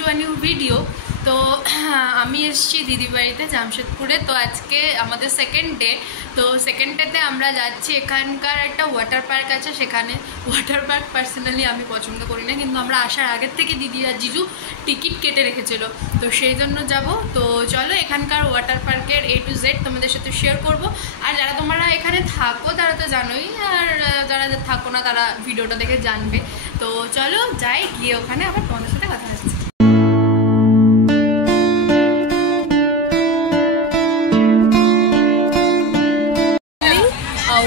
To a new video. তো আমি এসেছি দিদির বাড়িতে জামশেদপুরে। তো আজকে আমাদের সেকেন্ড ডে। তো সেকেন্ড ডেতে আমরা যাচ্ছি, এখানকার একটা ওয়াটার পার্ক আছে, সেখানে ওয়াটার পার্ক পার্সোনালি আমি পছন্দ করি না, কিন্তু আমরা আসার আগের থেকে দিদি আর জিজু টিকিট কেটে রেখেছিল, তো সেই জন্য যাব। তো চলো এখানকার ওয়াটার পার্কের A to Z তোমাদের সাথে শেয়ার করব। আর যারা তোমরা এখানে থাকো তারা তো জানোই, আর যারা থাকো না তারা ভিডিওটা দেখে জানবে। তো চলো যাই, গিয়ে ওখানে আবার তোমাদের সাথে কথা হচ্ছে।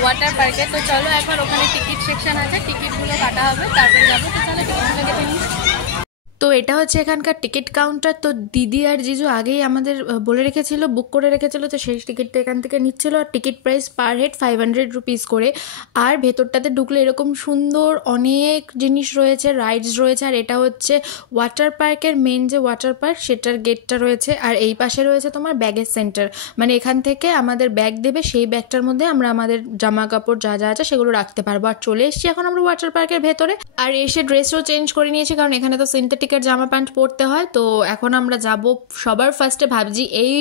ওয়াটার পার্কে তো চলো একবার, ওখানে টিকিট সেকশন আছে, টিকিটগুলো কাটা হবে, তারপরে যাবো। তো চলো টিকিটগুলো কেটে নিই। তো এটা হচ্ছে এখানকার টিকিট কাউন্টার। তো দিদি আর জিজু আগেই আমাদের বলে রেখেছিল, বুক করে রেখেছিল, তো সেই টিকিটটা এখান থেকে নিচ্ছিল। আর ticket price per head 500 rupees করে। আর ভেতরটাতে ঢুকলে এরকম সুন্দর অনেক জিনিস রয়েছে, রাইডস রয়েছে। আর এটা হচ্ছে ওয়াটার পার্কের মেন যে ওয়াটার পার্ক, সেটার গেটটা রয়েছে। আর এই পাশে রয়েছে তোমার ব্যাগেজ সেন্টার, মানে এখান থেকে আমাদের ব্যাগ দেবে, সেই ব্যাগটার মধ্যে আমরা আমাদের জামা কাপড় যা যা আছে সেগুলো রাখতে পারবো। আর চলে এসেছি এখন আমরা ওয়াটার পার্কের ভেতরে। আর এসে ড্রেসও চেঞ্জ করে নিয়েছি, কারণ এখানে তো সিনথেটিক জামা প্যান্ট পরতে হয়। তো এখন আমরা যাব, সবার ফার্স্টে ভাবছি এই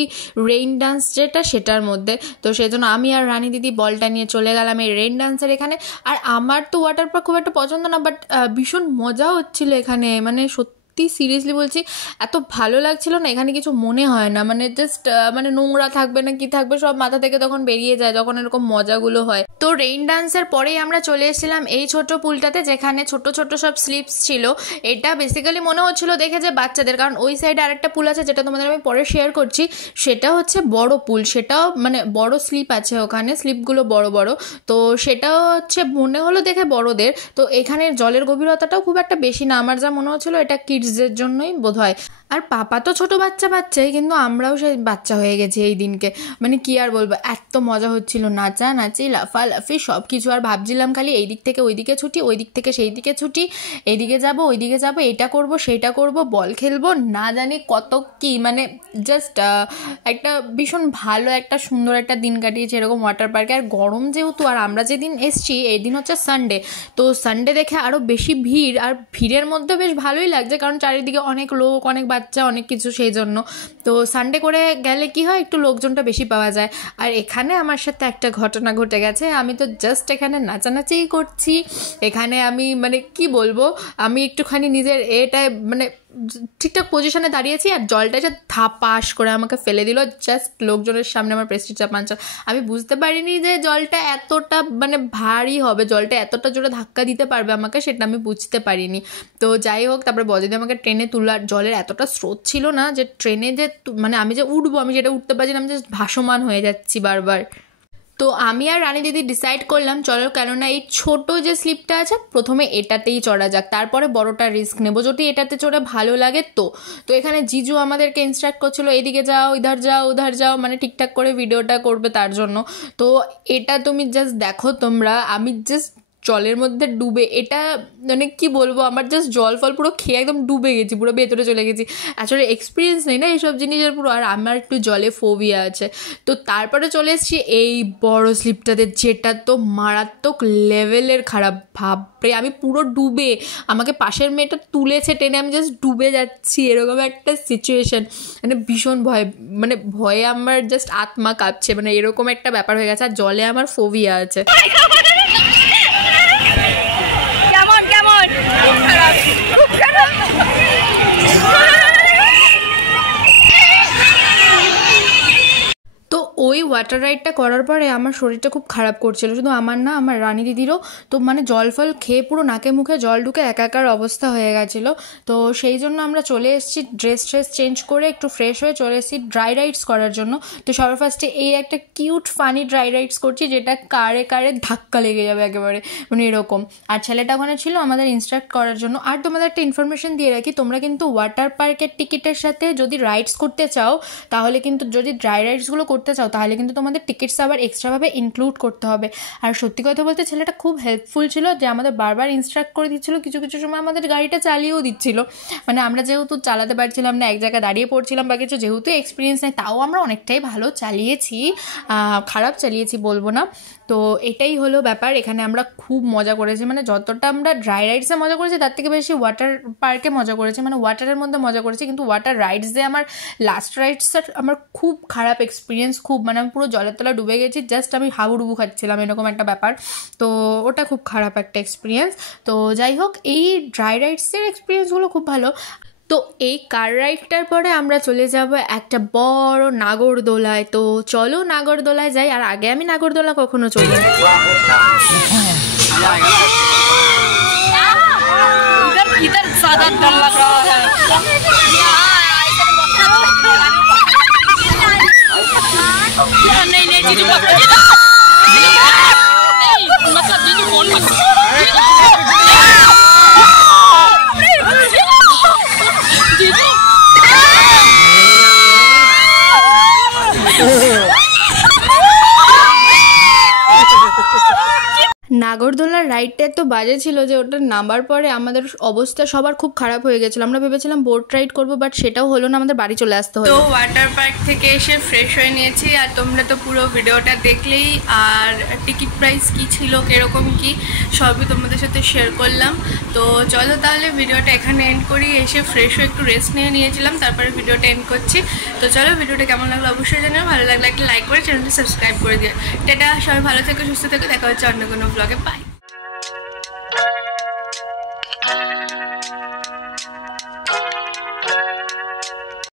রেইন ডান্স যেটা, সেটার মধ্যে। তো সেই জন্য আমি আর রানী দিদি বলটা নিয়ে চলে গেলাম এই রেইন ডান্সের এখানে। আর আমার তো ওয়াটার পার্ক খুব একটা পছন্দ না, বাট ভীষণ মজা হচ্ছিল এখানে, মানে সত্যি সিরিয়াসলি বলছি, এত ভালো লাগছিল না। এখানে কিছু মনে হয় না, মানে জাস্ট মানে নোংরা থাকবে না কি থাকবে সব মাথা থেকে তখন বেরিয়ে যায় যখন এরকম মজাগুলো হয়। তো রেইন ডান্সের পরেই আমরা চলে এসেছিলাম এই ছোট পুলটাতে, যেখানে ছোট ছোট সব স্লিপস ছিল। এটা বেসিক্যালি মনে হচ্ছিল দেখে যে বাচ্চাদের, কারণ ওই সাইডে আরেকটা পুল আছে যেটা তোমাদের আমি পরে শেয়ার করছি, সেটা হচ্ছে বড় পুল, সেটাও মানে বড় স্লিপ আছে ওখানে, স্লিপগুলো বড় বড়। তো সেটাও হচ্ছে মনে হলো দেখে বড়দের। তো এখানে জলের গভীরতাটাও খুব একটা বেশি না, আমার যা মনে হচ্ছিল এটা কিডসদের জন্যই বোধ হয়। আর পাপা তো ছোট বাচ্চাই, কিন্তু আমরাও সেই বাচ্চা হয়ে গেছি এই দিনকে, মানে কি আর বলবো, এত মজা হচ্ছিল, নাচানাচি লাফালাফি সব কিছু। আর ভাবছিলাম খালি এই দিক থেকে ওই দিকে ছুটি, ওই দিক থেকে সেই দিকে ছুটি, এইদিকে যাব ওইদিকে যাব, এটা করব সেইটা করব, বল খেলবো, না জানি কত কি, মানে জাস্ট একটা ভীষণ ভালো একটা সুন্দর একটা দিন কাটিয়েছি এরকম ওয়াটার পার্কে। আর গরম যেহেতু, আর আমরা যেদিন এসছি এই দিন হচ্ছে সানডে, তো সানডে দেখে আরও বেশি ভিড়। আর ভিড়ের মধ্যে বেশ ভালোই লাগছে, কারণ চারিদিকে অনেক লোক, অনেক বাচ্চা, অনেক কিছু, সেই জন্য। তো সানডে করে গেলে কি হয়, একটু লোকজনটা বেশি পাওয়া যায়। আর এখানে আমার সাথে একটা ঘটনা ঘটে গেছে, আমি তো জাস্ট এখানে নাচানাচিই করছি। এখানে আমি মানে কি বলবো, আমি একটুখানি নিজের এটায় মানে ঠিকঠাক পজিশনে দাঁড়িয়েছি, আর জলটা এসে ধাপাস করে আমাকে ফেলে দিল জাস্ট লোকজনের সামনে, আমার প্রেস্টিজটা পাঞ্চার। আমি বুঝতে পারিনি যে জলটা এতটা মানে ভারী হবে, জলটা এতটা জোরে ধাক্কা দিতে পারবে আমাকে, সেটা আমি বুঝতে পারিনি। তো যাই হোক, তারপরে বজদি আমাকে ট্রেনে তোলার, জলের এতটা স্রোত ছিল না যে ট্রেনে যে মানে আমি যে উঠবো, আমি যেটা উঠতে পারছি না, আমি জাস্ট ভাসমান হয়ে যাচ্ছি বারবার। তো আমি আর রানী দিদি ডিসাইড করলাম চলো, কেননা এই ছোট যে স্লিপটা আছে প্রথমে এটাতেই চড়া যাক, তারপরে বড়টা রিস্ক নেবো যদি এটাতে চড়ে ভালো লাগে। তো এখানে জিজু আমাদেরকে ইনস্ট্রাক্ট করছিল এদিকে যাও, ইধার যাও, উধার যাও, মানে ঠিকঠাক করে ভিডিওটা করবে তার জন্য। তো এটা তুমি জাস্ট দেখো তোমরা, আমি জাস্ট জলের মধ্যে ডুবে, এটা মানে কি বলবো, আমার জাস্ট জল ফল পুরো খেয়ে একদম ডুবে গেছি, পুরো ভেতরে চলে গেছি। আসলে এক্সপিরিয়েন্স নেই না এইসব জিনিসের পুরো, আর আমার একটু জলে ফোবিয়া আছে। তো তারপরে চলে এসেছি এই বড় স্লিপটাতে, যেটা তো মারাত্মক লেভেলের খারাপ। ভাবরে আমি পুরো ডুবে, আমাকে পাশের মেয়েটা তুলেছে টেনে, আমি জাস্ট ডুবে যাচ্ছি, এরকম একটা সিচুয়েশন। মানে ভীষণ ভয়, মানে ভয়ে আমার জাস্ট আত্মা কাঁপছে, মানে এরকম একটা ব্যাপার হয়ে গেছে। আর জলে আমার ফোবিয়া আছে। কেমন কেমন খুব খারাপ, খুব খারাপ। তো ওই ওয়াটার রাইডটা করার পরে আমার শরীরটা খুব খারাপ করছিল, শুধু আমার না, আমার রানী দিদিরও। তো মানে জল ফল খেয়ে পুরো নাকে মুখে জল ঢুকে একাকার অবস্থা হয়ে গেছিলো। তো সেই জন্য আমরা চলে এসেছি ড্রেস চেঞ্জ করে একটু ফ্রেশ হয়ে চলে এসেছি ড্রাই রাইডস করার জন্য। তো সবার ফার্স্টে এই একটা কিউট ফানি ড্রাই রাইডস করছি, যেটা কারে কারে ধাক্কা লেগে যাবে একেবারে, মানে এরকম। আর ছেলেটা ওখানে ছিল আমাদের ইনস্ট্রাক্ট করার জন্য। আর তোমাদের একটা ইনফরমেশন দিয়ে রাখি, তোমরা কিন্তু ওয়াটার পার্কের টিকিটের সাথে যদি রাইডস করতে চাও, তাহলে কিন্তু যদি ড্রাই রাইডসগুলো করতে চাও, তাহলে কিন্তু তোমাদের টিকিটস আবার এক্সট্রাভাবে ইনক্লুড করতে হবে। আর সত্যি কথা বলতে ছেলেটা খুব হেল্পফুল ছিল, যে আমাদের বারবার ইনস্ট্রাক্ট করে দিচ্ছিল, কিছু কিছু সময় আমাদের গাড়িটা চালিয়েও দিচ্ছিল। মানে আমরা যেহেতু চালাতে পারছিলাম না, এক জায়গায় দাঁড়িয়ে পড়ছিলাম বা কিছু, যেহেতু এক্সপিরিয়েন্স নেই, তাও আমরা অনেকটাই ভালো চালিয়েছি, খারাপ চালিয়েছি বলবো না। তো এটাই হলো ব্যাপার। এখানে আমরা খুব মজা করেছি, মানে যতটা আমরা ড্রাই রাইডসে মজা করেছি তার থেকে বেশি ওয়াটার পার্কে মজা করেছি, মানে ওয়াটারের মধ্যে মজা করেছি। কিন্তু ওয়াটার রাইডসে আমার লাস্ট রাইডসটার আমার খুব খারাপ এক্সপিরিয়েন্স, খুব মানে আমি পুরো জলের তলায় ডুবে গেছি, জাস্ট আমি হাবুডুবু খাচ্ছিলাম, এরকম একটা ব্যাপার। তো ওটা খুব খারাপ একটা এক্সপিরিয়েন্স। তো যাই হোক, এই ড্রাই রাইডসের এক্সপিরিয়েন্সগুলো খুব ভালো। তো এই কার রাইডটার পরে আমরা চলে যাব একটা বড় নাগরদোলায়। তো চলো নাগরদোলায় যাই। আর আগে আমি নাগরদোলা কখনো চলি নাগরদোলার রাইডটা এত বাজে ছিল যে ওটা নামার পরে আমাদের অবস্থা সবার খুব খারাপ হয়ে গেছিলো। আমরা ভেবেছিলাম বোট রাইড করবো, বাট সেটাও হলো না, আমাদের বাড়ি চলে আসতে হলো। তো ওয়াটার পার্ক থেকে এসে ফ্রেশ হয়ে নিয়েছি, আর তোমরা তো পুরো ভিডিওটা দেখলেই। আর টিকিট প্রাইস কী ছিল, কীরকম কী, সবই তোমাদের সাথে শেয়ার করলাম। তো চলো তাহলে ভিডিওটা এখানে এন্ড করি। এসে ফ্রেশ হয়ে একটু রেস্ট নিয়েছিলাম, তারপরে ভিডিওটা এন্ড করছি। তো চলো, ভিডিওটা কেমন লাগলো অবশ্যই জানাও, ভালো লাগলে একটা লাইক করে চ্যানেলটা সাবস্ক্রাইব করে দিও। এটা সবাই ভালো থেকো, সুস্থ থেকো, দেখা হচ্ছে অন্য কোনো ব্লগে। বাই।